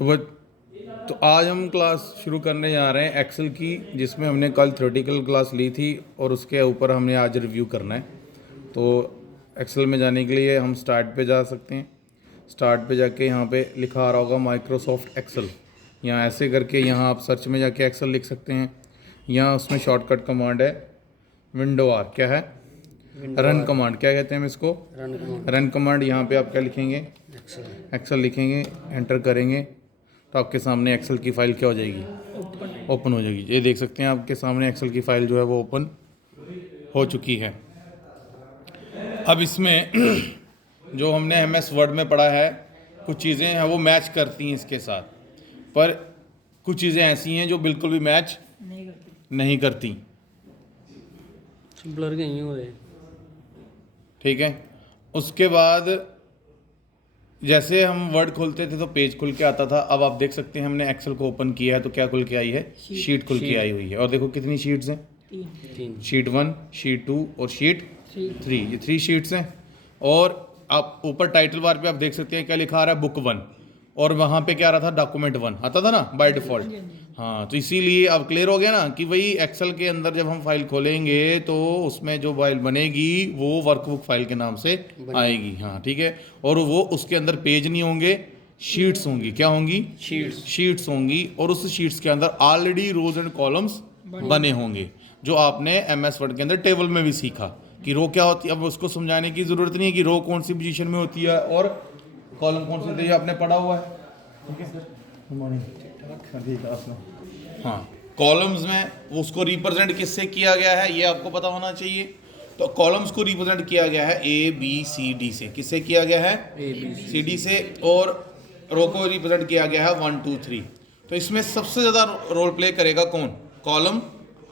सुबह। तो आज हम क्लास शुरू करने जा रहे हैं एक्सेल की, जिसमें हमने कल थ्योरेटिकल क्लास ली थी और उसके ऊपर हमने आज रिव्यू करना है। तो एक्सेल में जाने के लिए हम स्टार्ट पे जा सकते हैं। स्टार्ट पे जाके यहाँ पे लिखा आ रहा होगा माइक्रोसॉफ्ट एक्सेल। यहाँ ऐसे करके यहाँ आप सर्च में जाके एक्सेल लिख सकते हैं। यहाँ उसमें शॉर्टकट कमांड है विंडो आर, क्या है रन कमांड, क्या कहते हैं हम इसको रन कमांड। यहाँ पे आप क्या लिखेंगे एक्सेल लिखेंगे, एंटर करेंगे तो आपके सामने एक्सेल की फ़ाइल क्या हो जाएगी, ओपन हो जाएगी। ये देख सकते हैं आपके सामने एक्सेल की फ़ाइल जो है वो ओपन हो चुकी है। अब इसमें जो हमने एमएस वर्ड में पढ़ा है, कुछ चीज़ें हैं वो मैच करती हैं इसके साथ, पर कुछ चीज़ें ऐसी हैं जो बिल्कुल भी मैच नहीं करती। ब्लर गई हो रहे। ठीक है, उसके बाद जैसे हम वर्ड खोलते थे तो पेज खुल के आता था। अब आप देख सकते हैं हमने एक्सेल को ओपन किया है तो क्या खुल के आई है, शीट खुल के आई हुई है। और देखो कितनी शीट्स हैं, शीट 1, शीट 2 और शीट 3। ये 3 शीट्स हैं। और आप ऊपर टाइटल बार पे आप देख सकते हैं क्या लिखा आ रहा है, बुक 1, और वहाँ पे क्या आ रहा था, डॉक्यूमेंट 1 आता था ना बाय डिफ़ॉल्ट। हाँ, तो इसीलिए अब क्लियर हो गया ना कि वही एक्सेल के अंदर जब हम फाइल खोलेंगे तो उसमें जो फाइल बनेगी वो वर्कबुक फाइल के नाम से आएगी। हाँ ठीक है, और वो उसके अंदर पेज नहीं होंगे, शीट्स होंगी। क्या होंगी, शीट्स होंगी। और उस शीट्स के अंदर ऑलरेडी रोज एंड कॉलम्स बने होंगे, जो आपने एमएस वर्ड के अंदर टेबल में भी सीखा कि रो क्या होती है। अब उसको समझाने की ज़रूरत नहीं है कि रो कौन सी पोजीशन में होती है और कॉलम कौन सी होती है, आपने पढ़ा हुआ है। हाँ, कॉलम्स में उसको रिप्रेजेंट किससे किया गया है ये आपको पता होना चाहिए। तो कॉलम्स को रिप्रेजेंट किया गया है ए बी सी डी से। किससे किया गया है, ए बी सी डी से। और रो को रिप्रेजेंट किया गया है 1 2 3। तो इसमें सबसे ज़्यादा रोल प्ले करेगा कौन, कॉलम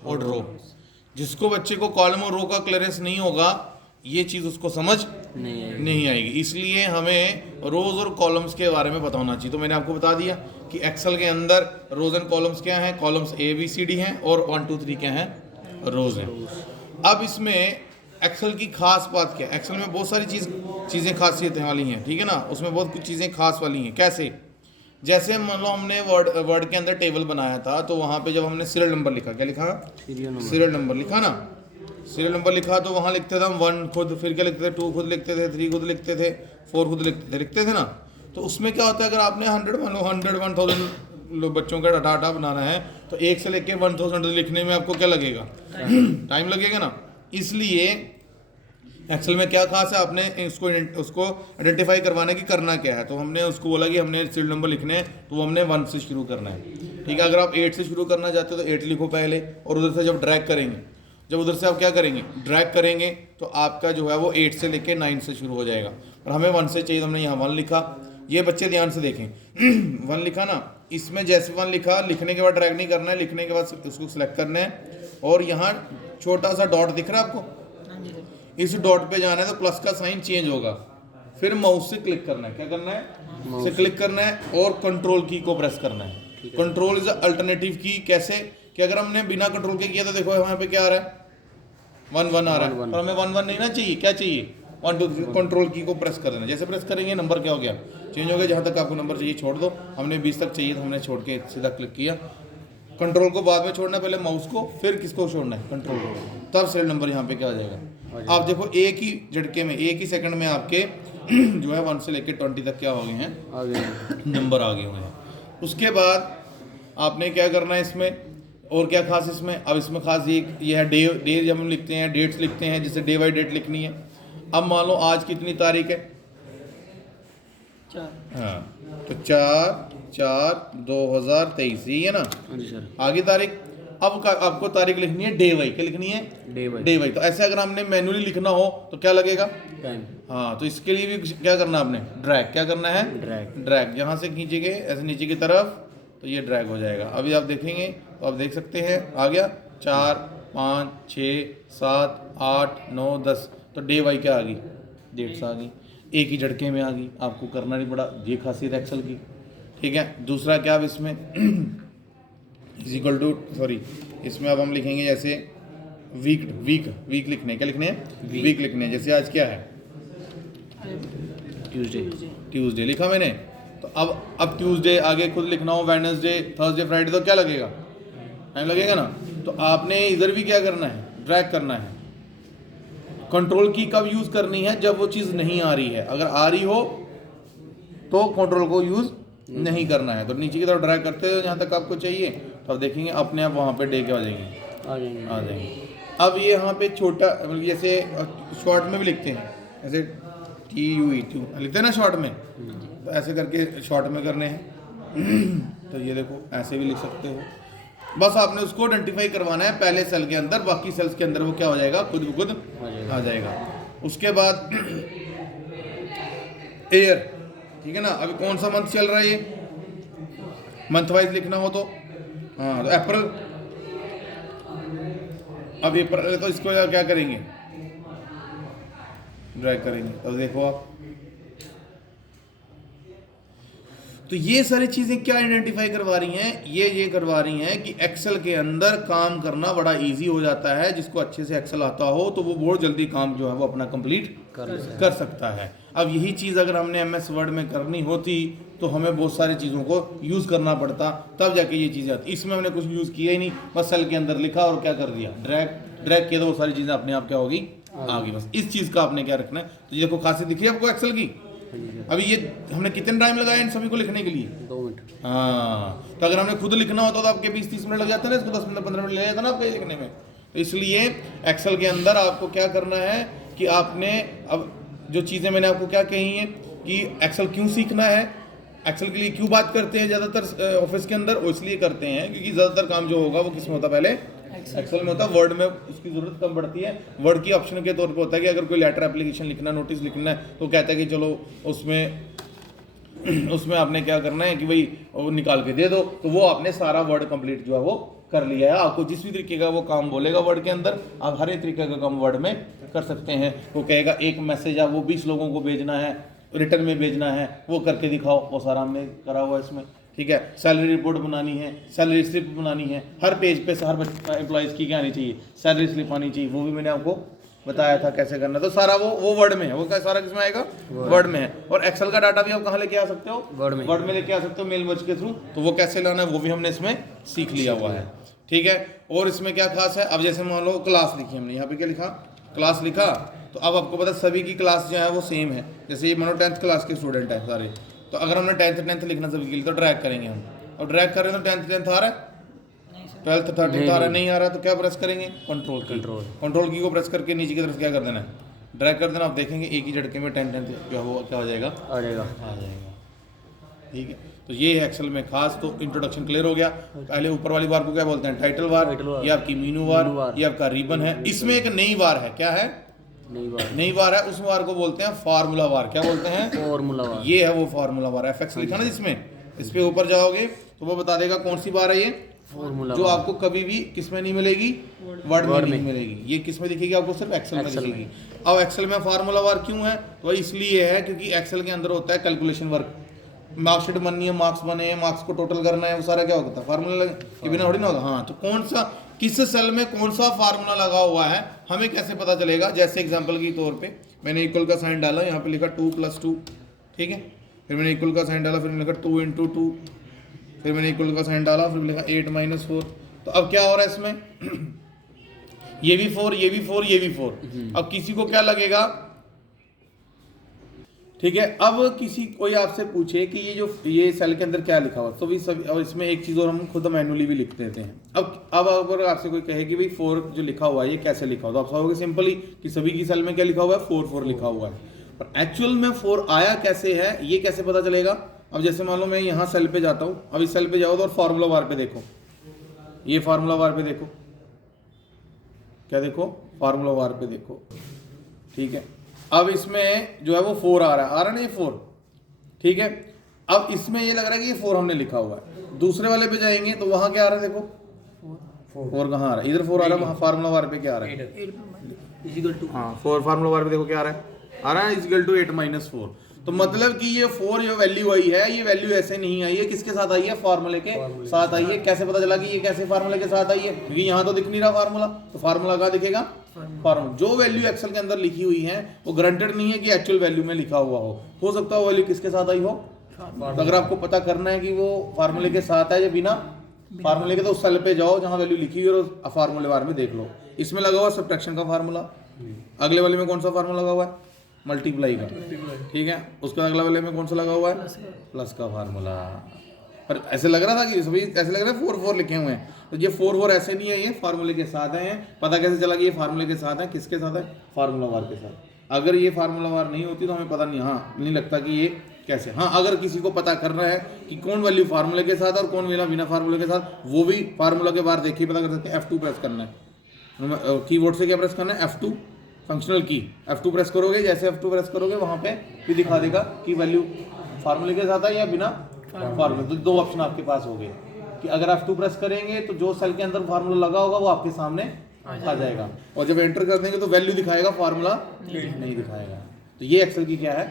और रो। जिसको बच्चे को कॉलम और रो का क्लियरेंस नहीं होगा, ये चीज़ उसको समझ नहीं आएगी। इसलिए हमें रोज और कॉलम्स के बारे में पता होना चाहिए। तो मैंने आपको बता दिया कि एक्सेल के अंदर रोज एंड कॉलम्स क्या हैं, columns A B C D हैं और 1 2 3 क्या हैं, रोज हैं। अब इसमें एक्सेल की खास बात क्या है, एक्सेल में बहुत सारी चीज़ें खासियतें वाली हैं, ठीक है ना। उसमें बहुत कुछ चीज़ें खास वाली हैं। कैसे, जैसे मान लो हमने वर्ड के अंदर टेबल बनाया था, तो वहाँ पे जब हमने सीरियल नंबर लिखा, क्या लिखा, सीरियल नंबर लिखा ना। सीरियल नंबर लिखा तो वहाँ लिखते थे हम 1 खुद, फिर क्या लिखते थे, 2 खुद लिखते थे, 3 खुद लिखते थे, 4 खुद लिखते थे ना। तो उसमें क्या होता है, अगर आपने 100 मान लो 1000 बच्चों का डाटा बनाना है तो 1 से लेके 1000 लिखने में आपको क्या लगेगा, टाइम लगेगा ना। इसलिए एक्सेल में क्या खास है, आपने उसको आइडेंटिफाई करवाना कि करना क्या है। तो हमने उसको बोला कि हमने सीरियल नंबर लिखने हैं तो हमने 1 से शुरू करना है। ठीक है, अगर आप 8 से शुरू करना चाहते हो तो 8 लिखो पहले, और उधर से जब ड्रैग करेंगे, जब उधर से आप क्या करेंगे, ड्रैग करेंगे, तो आपका जो है वो 8 से लेके 9 से शुरू हो जाएगा। और हमें 1 से चाहिए, हमने यहाँ 1 लिखा। ये बच्चे ध्यान से देखें 1 लिखा ना, इसमें जैसे 1 लिखा, लिखने के बाद ड्रैग नहीं करना है, लिखने के बाद उसको सिलेक्ट करना है। और यहाँ छोटा सा डॉट दिख रहा है आपको, इस डॉट पे जाना है तो प्लस का साइन चेंज होगा, फिर माउस से क्लिक करना है। क्या करना है, से क्लिक करना है और कंट्रोल की को प्रेस करना है। कंट्रोल इज अल्टरनेटिव की। कैसे कि अगर हमने बिना कंट्रोल के किया तो देखो यहाँ पे क्या आ रहा है, 1 1 आ रहा है, पर हमें 1 1 नहीं ना चाहिए, क्या चाहिए 1 2 3। कंट्रोल की को प्रेस कर देना, जैसे प्रेस करेंगे नंबर क्या हो गया, चेंज हो गया। जहाँ तक आपको नंबर चाहिए छोड़ दो, हमने 20 तक चाहिए तो हमने छोड़ के सीधा क्लिक किया। कंट्रोल को बाद में छोड़ना है, पहले माउस को, फिर किसको छोड़ना है, कंट्रोल को, तब सीरियल नंबर यहाँ पे क्या आ जाएगा। आप देखो एक ही झटके में, एक ही सेकंड में आपके जो है 1 से लेकर 20 तक क्या हो गए हैं, नंबर आ गए हुए हैं। उसके बाद आपने क्या करना है इसमें, और क्या खास इसमें, अब इसमें खास ये है डे जब हम लिखते हैं, डेट्स लिखते हैं, जैसे डे बाई डेट लिखनी है। अब मान लो आज कितनी तारीख है, 4, हाँ, तो 4/4/2023 यही है ना, आगे तारीख। अब आपको तारीख लिखनी है डे वाई, क्या लिखनी है, डे वाई। तो ऐसे अगर हमने मैन्युअली लिखना हो तो क्या लगेगा, टाइम। हाँ, तो इसके लिए भी क्या करना है आपने, ड्रैग, क्या करना है, ड्रैग। यहाँ से खींचेंगे ऐसे नीचे की तरफ तो ये ड्रैग हो जाएगा। अभी आप देखेंगे तो आप देख सकते हैं आ गया 4 5 6 7 8 9 10। तो डे वाई क्या आ गई, डेट्स आ गई, एक ही झटके में आ गई, आपको करना नहीं पड़ा। ये खासियत एक्सेल की। ठीक है, दूसरा क्या, अब इसमें इक्वल टू सॉरी, इसमें अब हम लिखेंगे जैसे वीक लिखने, क्या लिखने हैं, वीक लिखने हैं। जैसे आज क्या है, ट्यूसडे लिखा मैंने। तो अब ट्यूसडे आगे खुद लिखना हो, वेडनेसडे, थर्सडे, फ्राइडे, तो क्या लगेगा, टाइम लगेगा ना। तो आपने इधर भी क्या करना है, ड्रैग करना है। कंट्रोल की कब यूज करनी है, जब वो चीज नहीं आ रही है। अगर आ रही हो तो कंट्रोल को यूज नहीं करना है। तो नीचे की तरफ ड्रैग करते हो जहाँ तक आपको चाहिए, तो आप देखेंगे अपने आप वहाँ पे डे के आ जाएंगे, आ जाएंगे। अब ये यहाँ पे छोटा, मतलब जैसे शॉर्ट में भी लिखते हैं, ऐसे TUE लिखते हैं ना शॉर्ट में, तो ऐसे करके शॉर्ट में करने हैं। तो ये देखो ऐसे भी लिख सकते हो। बस आपने उसको आइडेंटिफाई करवाना है पहले सेल के अंदर, बाकी सेल्स के अंदर वो क्या हो जाएगा, खुद ब खुद आ जाएगा। उसके बाद एयर, ठीक है ना। अभी कौन सा मंथ चल रहा है, ये मंथ वाइज लिखना हो तो हाँ, तो अप्रैल। अब अप्रैल, तो इसको क्या करेंगे, ड्रैग करेंगे। तो देखो आप, तो ये सारी चीजें क्या आइडेंटिफाई करवा रही हैं, ये करवा रही हैं कि एक्सेल के अंदर काम करना बड़ा इजी हो जाता है। जिसको अच्छे से एक्सेल आता हो तो वो बहुत जल्दी काम जो है वो अपना कंप्लीट कर सकता है। अब यही चीज़ अगर हमने MS वर्ड में करनी होती तो हमें बहुत सारी चीज़ों को यूज़ करना पड़ता, तब जाके ये चीज़ें आती। इसमें हमने कुछ यूज़ किया ही नहीं, बस सेल के अंदर लिखा और क्या कर दिया, ड्रैग किया, तो वो सारी चीज़ें अपने आप क्या होगी, आ गई। बस इस चीज़ का आपने क्या रखना है। तो ये देखो खासियत दिखी आपको एक्सेल की। अभी ये हमने कितने टाइम लगाया इन सभी को लिखने के लिए, 2 मिनट। हाँ, तो अगर हमने खुद लिखना होता तो आपके 20-30 मिनट लग जाते ना, इसको 10 मिनट 15 मिनट लग जाता ना आपके लिखने में। तो इसलिए एक्सेल के अंदर आपको क्या करना है कि आपने, अब जो चीज़ें मैंने आपको क्या कही हैं कि एक्सेल क्यों सीखना है, एक्सेल के लिए क्यों बात करते हैं ज़्यादातर ऑफिस के अंदर, वो इसलिए करते हैं क्योंकि ज़्यादातर काम जो होगा वो किस में होता है, पहले एक्सेल में होता है। वर्ड में उसकी ज़रूरत कम पड़ती है। वर्ड की ऑप्शन के तौर पे होता है कि अगर कोई लेटर एप्लीकेशन लिखना, नोटिस लिखना है, तो कहता है कि चलो उसमें आपने क्या करना है कि भाई वो निकाल के दे दो, तो वो आपने सारा वर्ड कंप्लीट जो है वो कर लिया है। आपको जिस भी तरीके का वो काम बोलेगा वर्ड के अंदर, आप हर एक तरीके का काम वर्ड में कर सकते हैं। वो कहेगा एक मैसेज आप वो 20 लोगों को भेजना है, रिटर्न में भेजना है, वो करके दिखाओ, वो सारा हमने करा हुआ है इसमें, ठीक है। सैलरी रिपोर्ट बनानी है, सैलरी स्लिप बनानी है, हर पेज पे हर एम्प्लॉयज़ की क्या आनी चाहिए, सैलरी स्लिप आनी चाहिए, वो भी मैंने आपको बताया था कैसे करना। तो सारा वो वर्ड में है, वो क्या सारा किसमें आएगा, वर्ड में है। और एक्सेल का डाटा भी आप कहाँ लेके आ सकते हो, वर्ड में लेके आ सकते हो, मेल मर्ज के थ्रू। तो वो कैसे लाना है वो भी हमने इसमें सीख लिया हुआ है, ठीक है। और इसमें क्या खास है, अब जैसे मान लो क्लास लिखी हमने, यहाँ पे क्या लिखा, क्लास लिखा, तो अब आपको पता सभी की क्लास जो है वो सेम है। जैसे ये मानो 10th क्लास के स्टूडेंट हैं सारे, तो अगर हमने 10th लिखना सभी के लिए, तो ड्रैग करेंगे हम। और ड्रैग करें तो 10th आ रहा है, 12th 13th आ रहा है, नहीं आ रहा, तो क्या प्रेस करेंगे, कंट्रोल की को प्रेस करके नीचे की तरफ क्या कर देना है, ड्रैग कर देना। आप देखेंगे एक ही झटके में 10th जो वो क्या हो जाएगा, आ जाएगा, ठीक है। तो ये है एक्सेल में खास। तो इंट्रोडक्शन क्लियर हो गया। पहले ऊपर वाली बार को क्या बोलते हैं, टाइटल बार, ये आपकी मीनू बार, ये आपका रिबन है। इसमें एक नई बार है, क्या है, नई बार है, उस बार को बोलते हैं फार्मूला बार। क्या बोलते हैं, फार्मूला बार। ये है वो फार्मूला बार, FX लिखा ना जिसमें, इस पे ऊपर जाओगे तो वो बता देगा कौन सी बार है ये फार्मूला, जो आपको कभी भी किसमें नहीं मिलेगी, वर्ड में नहीं मिलेगी। ये किसमें दिखेगी आपको, सिर्फ एक्सेल में दिखेगी। अब एक्सेल में फार्मूला बार क्यों है, तो इसलिए है क्योंकि एक्सेल के अंदर होता है कैलकुलेशन वर्क, मार्कशीट बननी है, मार्क्स बने हैं, मार्क्स को टोटल करना है, वो सारा क्या होता है, फार्मूला के बिना थोड़ी ना होगा। हाँ, तो कौन सा, किस सेल में कौन सा फार्मूला लगा हुआ है हमें कैसे पता चलेगा। जैसे एग्जांपल के तौर पे मैंने इक्वल का साइन डाला, यहाँ पे लिखा 2 + 2, ठीक है। फिर मैंने इक्वल का साइन डाला, फिर मैंने लिखा 2 × 2, फिर मैंने इक्वल का साइन डाला, फिर लिखा 8 - 4। तो अब क्या हो रहा है इसमें, ये भी 4, ये भी 4, ये भी 4। अब किसी को क्या लगेगा, ठीक है। अब किसी कोई आपसे पूछे कि ये सेल के अंदर क्या लिखा हुआ, तो भी सभी, और इसमें एक चीज़ और हम खुद मैनुअली भी लिख देते हैं। अब अगर आपसे कोई कहे कि भाई 4 जो लिखा हुआ है ये कैसे लिखा हुआ, तो आप कहोगे सिंपली कि सभी की सेल में क्या लिखा हुआ है, 4 लिखा हुआ है। पर एक्चुअल में 4 आया कैसे है, ये कैसे पता चलेगा। अब जैसे मान लो मैं यहाँ सेल पे जाता हूँ, अब इस सेल पे जाओ तो और फार्मूला बार पे देखो, ये फार्मूला बार पे देखो, क्या देखो, फार्मूला बार पे देखो, ठीक है। अब इसमें जो है वो 4 आ रहा है ना, ये 4, ठीक है। अब इसमें ये लग रहा है कि ये 4 हमने लिखा हुआ है। दूसरे वाले पे जाएंगे तो वहां क्या आ रहा है, देखो 4 कहाँ आ रहा है, इधर 4 आ रहा है, वहाँ फार्मूला बार पे क्या आ रहा है, हाँ 4 फार्मूला बार पे देखो क्या आ रहा है = 8 - 4। तो मतलब कि ये 4 जो वैल्यू आई है, ये वैल्यू ऐसे नहीं आई है, किसके साथ आई है, फार्मूले के साथ आई है। कैसे पता चला कि ये कैसे फार्मूले के साथ आई है, क्योंकि यहाँ तो दिख नहीं रहा फार्मूला, तो फार्मूला कहाँ दिखेगा, फार्मूला। जो वैल्यू एक्सेल के अंदर लिखी हुई है वो गारंटेड नहीं है कि एक्चुअल वैल्यू में लिखा हुआ हो सकता है वो वैल्यू किसके साथ आई हो, तो अगर आपको पता करना है कि वो फार्मूले के साथ है या बिना फार्मूले के, तो उस सेल पे जाओ जहाँ वैल्यू लिखी हुई है और फार्मूले बार में देख लो। इसमें लगा हुआ सब्ट्रैक्शन का फार्मूला, अगले वाले में कौन सा फार्मूला लगा हुआ है, मल्टीप्लाई का, ठीक है। उसके अगले वाले में कौन सा लगा हुआ है, प्लस का फार्मूला। पर ऐसे लग रहा था कि सभी ऐसे लग रहा है 4 4 लिखे हुए हैं, तो ये 4 4 ऐसे नहीं है, ये फार्मूले के साथ हैं। पता कैसे चला कि ये फार्मूले के साथ है, किसके साथ है, फार्मूला बार के साथ। अगर ये फार्मूला बार नहीं होती तो हमें पता नहीं, हाँ नहीं लगता कि ये कैसे। हाँ अगर किसी को पता करना है कि कौन वैल्यू फार्मूले के साथ और कौन बिना बिना फार्मूले के साथ, वो भी फार्मूला के बार देखिए पता कर सकते हैं। F2 प्रेस करना है, कीबोर्ड से क्या प्रेस करना है, F2 फंक्शनल की, F2 प्रेस करोगे, जैसे F2 प्रेस करोगे वहाँ पे भी दिखा देगा कि वैल्यू फार्मूले के साथ है या बिना फार्मूले। तो 2 ऑप्शन आपके पास हो गए कि अगर F2 प्रेस करेंगे तो जो सेल के अंदर फार्मूला लगा होगा वो आपके सामने आ जाएगा, और जब एंटर कर देंगे तो वैल्यू दिखाएगा, फार्मूला नहीं दिखाएगा। तो ये एक्सेल की क्या है,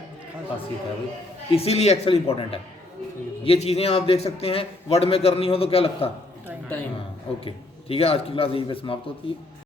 खासियत है भाई, इसीलिए एक्सेल इंपॉर्टेंट है। ये चीज़ें आप देख सकते हैं, वर्ड में करनी हो तो क्या लगता, टाइम। ओके ठीक है। आज की क्लास यहीं पे समाप्त होती है।